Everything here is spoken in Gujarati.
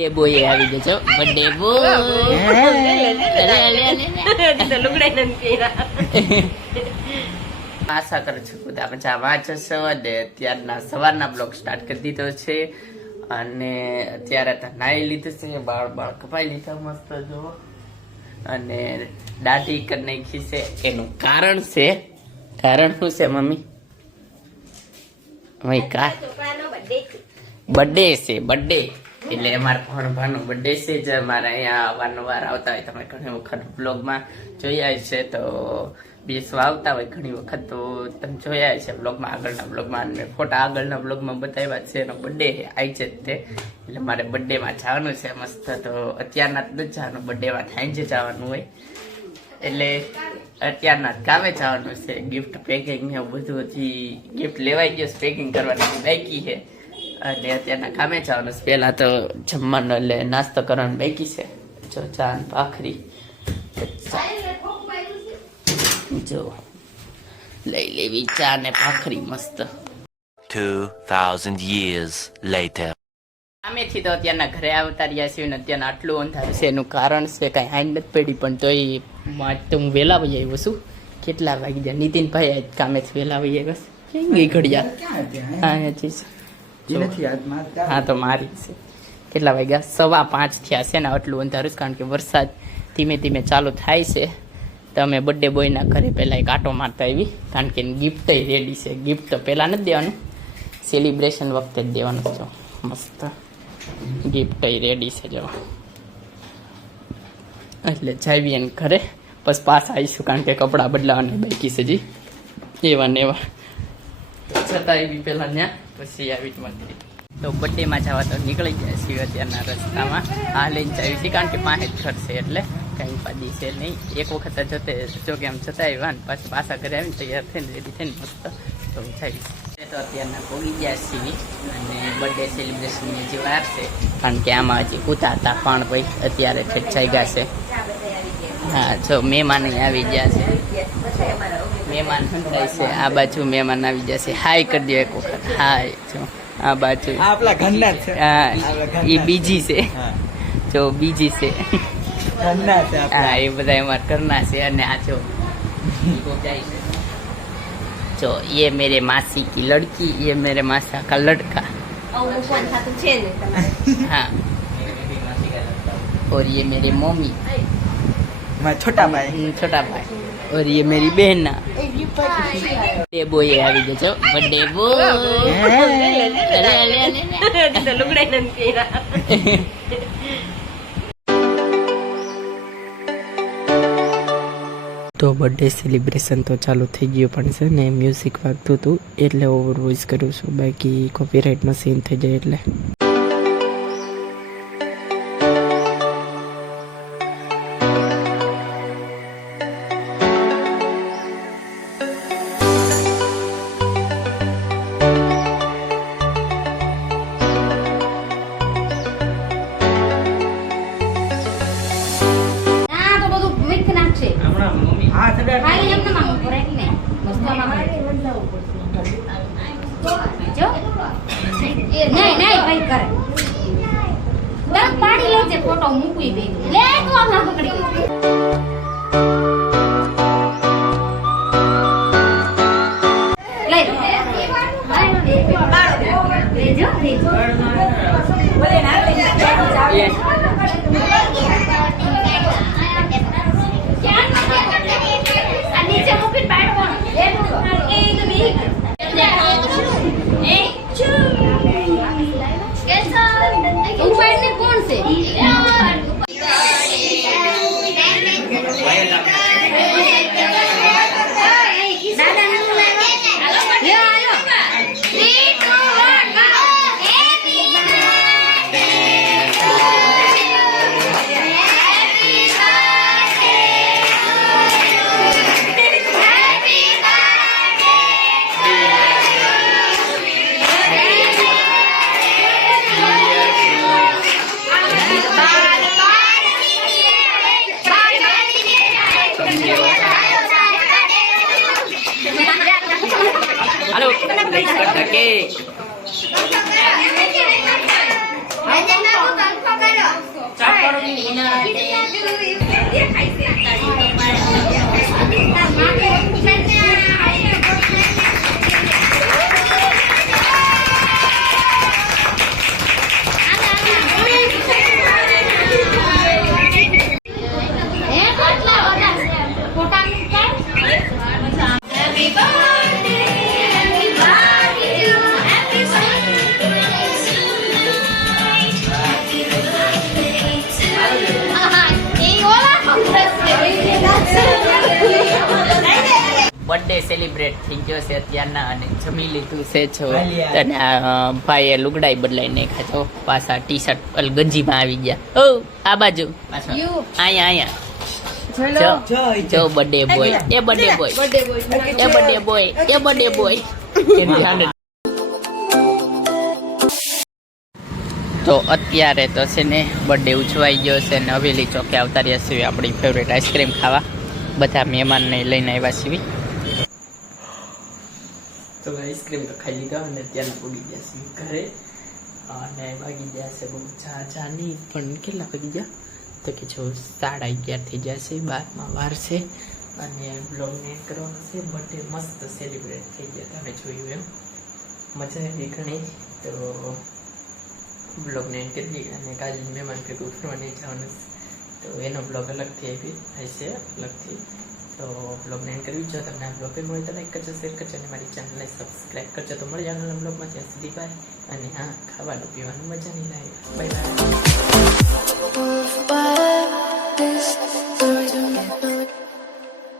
એ બોય આવી ગયો છો બર્થડે બોય આશા કરું છું બધા મજામાં જશો અને અત્યારના સવારના બ્લોગ સ્ટાર્ટ કરી દીધો છે અને અત્યારે તો નાઈ લીધું છે બાળ કપાઈ લીધા મસ્ત જો અને દાઢી કરી નાખી છે એનું કારણ શું છે મમ્મી બર્થડે છે બર્થડે એટલે અમારા ભણભાનો બર્થડે છે જે અમારે અહીંયા અવારનવાર આવતા હોય તમે ઘણી વખત બ્લોગમાં જોયા છે તો બેસવા આવતા હોય ઘણી વખત તો તમે જોયા છે બ્લોગમાં આગળના બ્લોગમાં અને ફોટા આગળના બ્લોગમાં બતાવ્યા છે એનો બર્થડે આવી છે તે એટલે મારે બર્થડેમાં જવાનું છે મસ્ત તો અત્યારના જ જવાનું બર્થડેમાં થાય જ જવાનું હોય એટલે અત્યારના કામે જવાનું છે ગિફ્ટ પેકિંગ ને બધું હજી ગિફ્ટ લેવાઈ ગયો પેકિંગ કરવાની બાકી છે અને અત્યારના કામે જવાનું છે પહેલા તો જમવાનું એટલે નાસ્તો કરવાનું બાકી છે જો ચા ને ભાખરી જો લઈ લેવી ચા ને ભાખરી મસ્ત 2000 years later કામેથી તો અત્યારના ઘરે આવતા રહ્યા છીએ ને અત્યારના આટલું અંધારું છે એનું કારણ છે કાંઈ હાઈ નથી પડી પણ તોય તો હું વહેલા વહી આવ્યો છું કેટલા વાગી ગયા નીતિનભાઈ આજ કામેથી વહેલા વહી આવ્યો છે ગઈ ઘડિયાળ હા તો મારી છે કેટલા વાગ્યા 5:15 થયા છે ને આટલું અંધારું કારણ કે વરસાદ ધીમે ધીમે ચાલુ થાય છે તો અમે બર્થડે બોયના ઘરે પહેલાં એક આટો મારતા આવી કારણ કે ગિફ્ટ રેડી છે ગિફ્ટ તો પહેલાં નથી દેવાનું સેલિબ્રેશન વખતે જ દેવાનું છે મસ્ત ગિફ્ટ રેડી છે જો એટલે જાવી એને ઘરે બસ પાછા આવીશું કારણ કે કપડાં બદલાવાના બાકી છે જી એવા ને એવા છતાં એવી પહેલાં ત્યાં પછી આવી જ મંદિર તો બર્થડેમાં જવા તો નીકળી ગયા છીએ અત્યારના રસ્તામાં આ લઈને જાવી છીએ કારણ કે પાસે જ ઘર છે એટલે કંઈ પાદી છે નહીં એક વખત જતે જો કે આમ જતા આવ્યા ને પાછા પાછા ઘરે આવીને તૈયાર થઈને રેડી થઈને મસ્ત તો જાવીશ તો અત્યારના પોગી ગયા છીએ અને બર્થડે સેલિબ્રેશનની જે વાર છે કારણ કે આમાં હજી ઉતા હતા પણ ભાઈ અત્યારે ખેંચાઈ ગયા છે હા જો મહેમાન આવી ગયા છે મહેમાન સંતાય છે આ બાજુ મહેમાન આવી ગયા છે હાય કરી દો એક વખત હાય જો આ બાજુ આપણા ઘરના છે હા એ બીજી છે જો બીજી છે ઘરના છે હા એ બધા અમારા ઘરના છે અને આ જો जो ये मेरे मासी की लड़की ये मेरे मासा का लड़का हाँ और ये मेरे मम्मी मैं छोटा भाई और ये मेरी बहन बर्थडे बोय આવી ગયો છો બર્થડે બોય તો બર્થડે સેલિબ્રેશન તો ચાલુ થઈ ગયું પણ છે ને મ્યુઝિક વાગતું હતું એટલે ઓવર વોઇસ કરું છું બાકી કોપીરાઇટનો સીન થઈ જાય એટલે પાણી લો છે ફોટો મૂકવી દે લે તું આમ ના પકડી લઈ લેજો બોલે ના નીચે મૂકી પાડો એ તો બી कौन से કેક બર્થડે સેલિબ્રેટ થઈ ગયો છે અત્યારના અને જમી લીધું છે છો હાલ્યા. અને આ ભાઈએ લુગડાઈ બદલાઈ નાખ્યા છો પાછા ટી શર્ટ ગંજીમાં આવી ગયા ઓ આ બાજુ પાછો You. અહીંયા ચલો. જો જો જો બર્થડે બોય એ બર્થડે બોય Birthday boy. એ બર્થડે બોય એ બર્થડે બોય તો અત્યારે તો છે ને બર્થડે ઉજવાઈ ગયો છે ને હવેલી ચોકે આવતા રહ્યા છીએ આપણી ફેવરેટ આઈસ્ક્રીમ ખાવા બધા મહેમાનને લઈને આવ્યા છીએ તો આઈસ્ક્રીમ તો ખાઈ લીધા અને અત્યારના પગી ગયા છીએ ઘરે અને વાગી ગયા છે બહુ ચા નહીં પણ કેટલા વાગી ગયા તો કે જો 11:30 થઈ જશે 12માં વાર છે અને બ્લોગને એન્ડ કરવાનો છે બર્થડે મસ્ત સેલિબ્રેટ થઈ ગયા તમે જોયું એમ મજા આવી ઘણી તો બ્લોગને એન્ડ કરી અને કાલે મહેમાન ભેગું ફરવા નહીં જવાનું તો એનો બ્લોગ અલગથી આવી હશે અલગથી તો બ્લોગને એન્ડ કર્યું જો તમને આ બ્લોગ મળે તો લાઈક કરજો શેર કરજો અને મારી ચેનલને સબસ્ક્રાઈબ કરજો તો મળી જવાનું બ્લોગમાં ત્યાં સુધી બાય અને હા ખાવાનું પીવાનું મજા નહીં લાગે બાય બાય